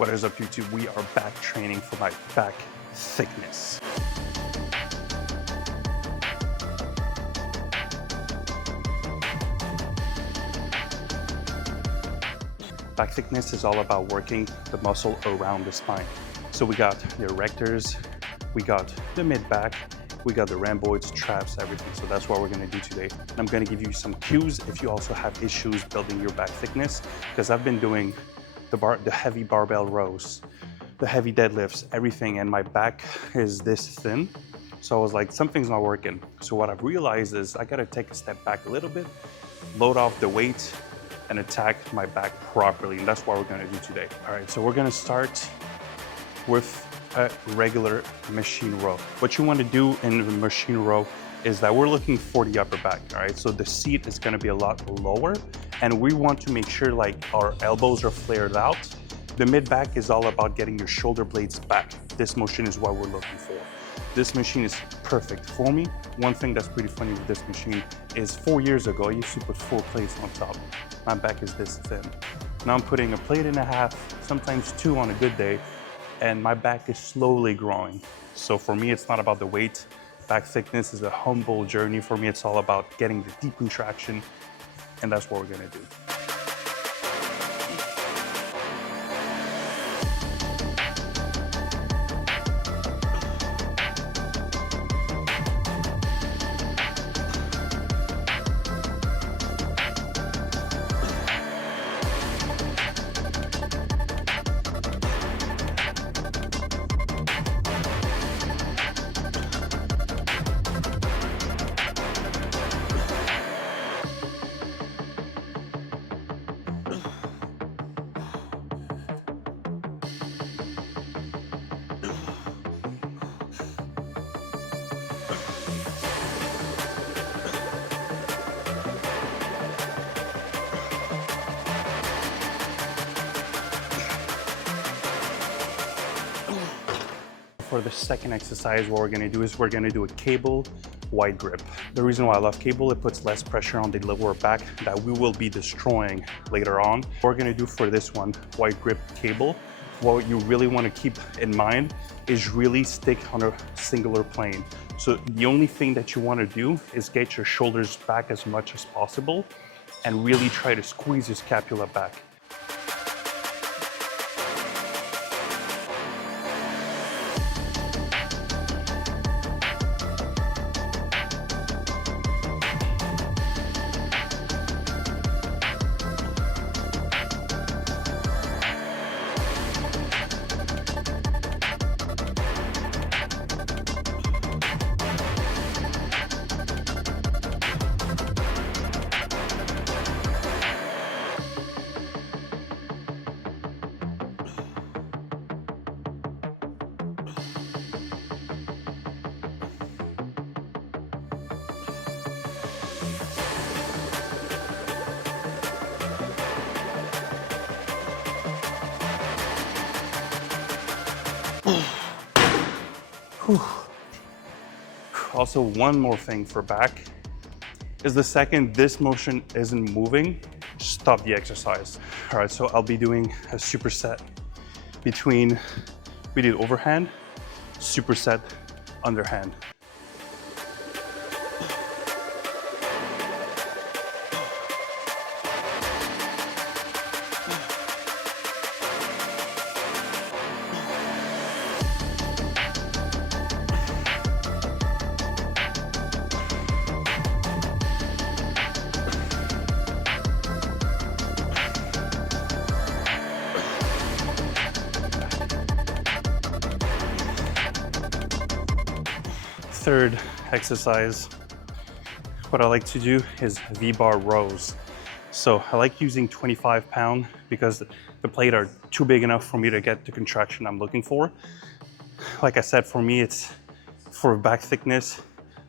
What is up, YouTube? We are back training for my back thickness. Back thickness is all about working the muscle around the spine. So we got the erectors, we got the mid-back, we got the rhomboids, traps, everything. So that's what we're gonna do today. I'm gonna give you some cues if you also have issues building your back thickness, because I've been doing the heavy barbell rows, the heavy deadlifts, everything, and my back is this thin. So I was like, something's not working. So what I've realized is I gotta take a step back a little bit, load off the weight, and attack my back properly. And that's what we're gonna do today. All right, so we're gonna start with a regular machine row. What you wanna do in the machine row is that we're looking for the upper back, all right? So the seat is gonna be a lot lower, and we want to make sure like our elbows are flared out. The mid-back is all about getting your shoulder blades back. This motion is what we're looking for. This machine is perfect for me. One thing that's pretty funny with this machine is 4 years ago, I used to put 4 plates on top. My back is this thin. Now I'm putting a plate and a half, sometimes 2 on a good day, and my back is slowly growing. So for me, it's not about the weight. Back thickness is a humble journey for me. It's all about getting the deep contraction, and that's what we're gonna do. For the second exercise, what we're gonna do is we're gonna do a cable wide grip. The reason why I love cable, it puts less pressure on the lower back that we will be destroying later on. What we're gonna do for this one, wide grip cable, what you really wanna keep in mind is really stick on a singular plane. So the only thing that you wanna do is get your shoulders back as much as possible and really try to squeeze your scapula back. Also, one more thing for back is the second this motion isn't moving, stop the exercise. All right, so I'll be doing a superset between, we did overhand, superset, underhand. Third exercise, what I like to do is V-bar rows. So I like using 25-pound because the plate are too big enough for me to get the contraction I'm looking for. Like I said, for me, it's for back thickness,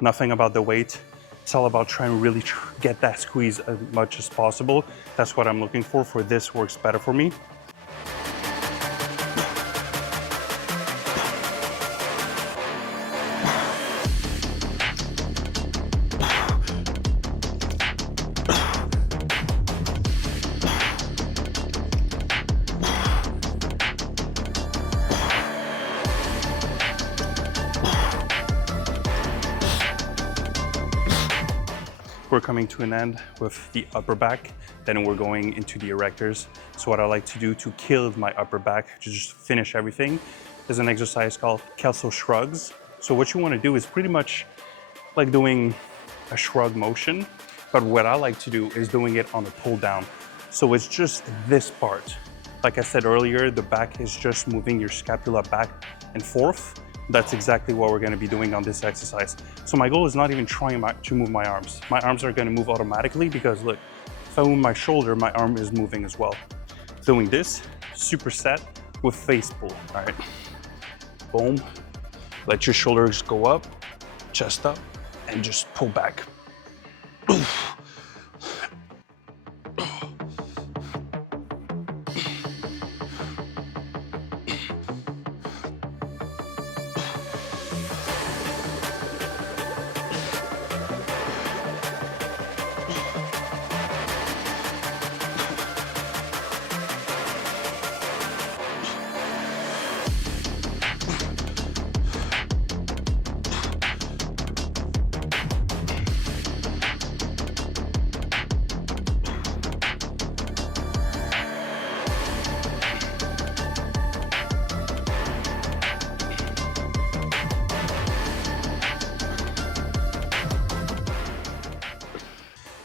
nothing about the weight. It's all about trying to really get that squeeze as much as possible. That's what I'm looking for. For this works better for me. we're coming to an end with the upper back, then we're going into the erectors. So what I like to do to kill my upper back, to just finish everything, is an exercise called Kezo shrugs. So what you want to do is pretty much like doing a shrug motion, but what I like to do is doing it on a pull down. So it's just this part. Like I said earlier, the back is just moving your scapula back and forth. That's exactly what we're going to be doing on this exercise. So my goal is not even trying to move my arms. My arms are going to move automatically because look, if I move my shoulder, my arm is moving as well. Doing this superset with face pull, all right? Boom. Let your shoulders go up, chest up, and just pull back.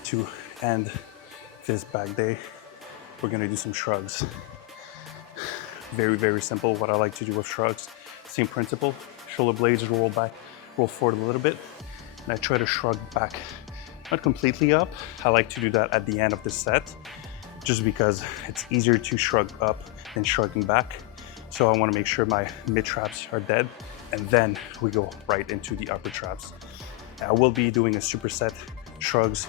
To end this back day, we're gonna do some shrugs. Very, very simple. What I like to do with shrugs, same principle. Shoulder blades roll back, roll forward a little bit, and I try to shrug back. Not completely up. I like to do that at the end of the set, just because it's easier to shrug up than shrugging back. So I wanna make sure my mid traps are dead, and then we go right into the upper traps. I will be doing a superset shrugs.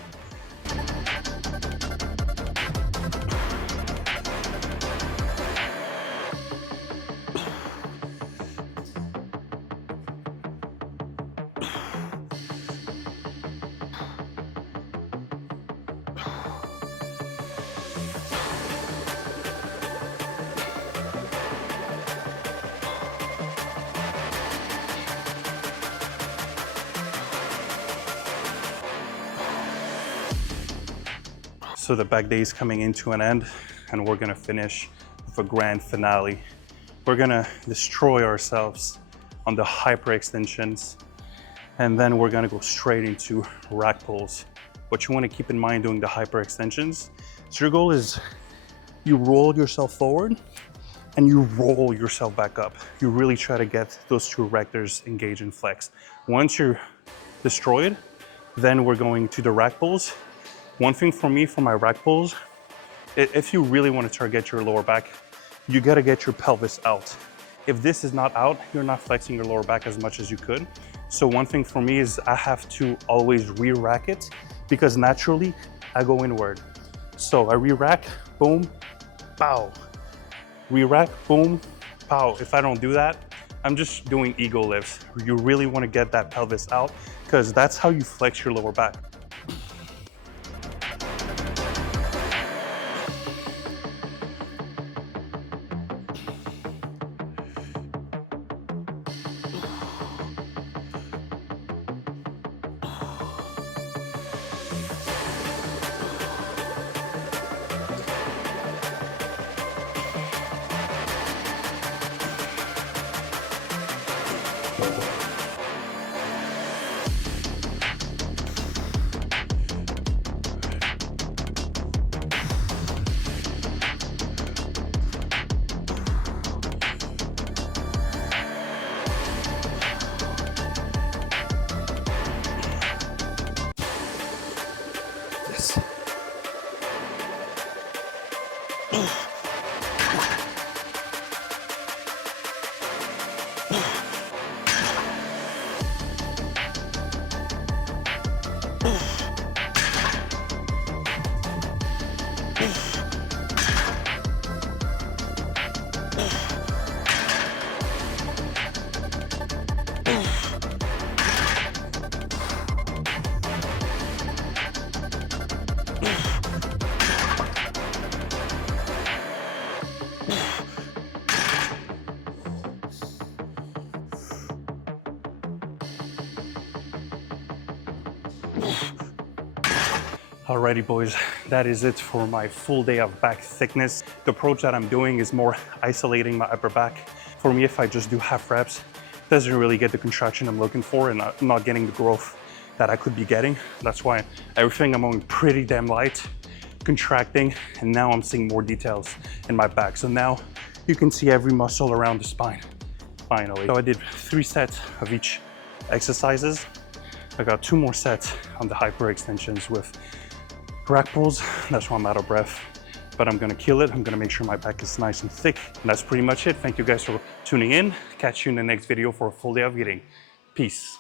So the back day is coming into an end, and we're gonna finish with a grand finale. We're gonna destroy ourselves on the hyperextensions, and then we're gonna go straight into rack pulls. What you wanna keep in mind doing the hyperextensions, so your goal is you roll yourself forward and you roll yourself back up. You really try to get those two erectors engaged and flexed. Once you're destroyed, then we're going to the rack pulls. One thing for me, for my rack pulls, if you really want to target your lower back, you got to get your pelvis out. If this is not out, you're not flexing your lower back as much as you could. So one thing for me is I have to always re-rack it, because naturally I go inward. So I re-rack, boom, pow. Re-rack, boom, pow. If I don't do that, I'm just doing ego lifts. You really want to get that pelvis out, because that's how you flex your lower back. Alrighty boys, that is it for my full day of back thickness. The approach that I'm doing is more isolating my upper back. For me, if I just do half reps, it doesn't really get the contraction I'm looking for, and I'm not getting the growth that I could be getting. That's why everything I'm going pretty damn light, contracting, and now I'm seeing more details in my back. So now you can see every muscle around the spine, finally. So I did 3 sets of each exercises. I got 2 more sets on the hyperextensions with rack pulls. That's why I'm out of breath, but I'm gonna kill it. I'm gonna make sure my back is nice and thick. And that's pretty much it. Thank you guys for tuning in. Catch you in the next video for a full day of eating. Peace.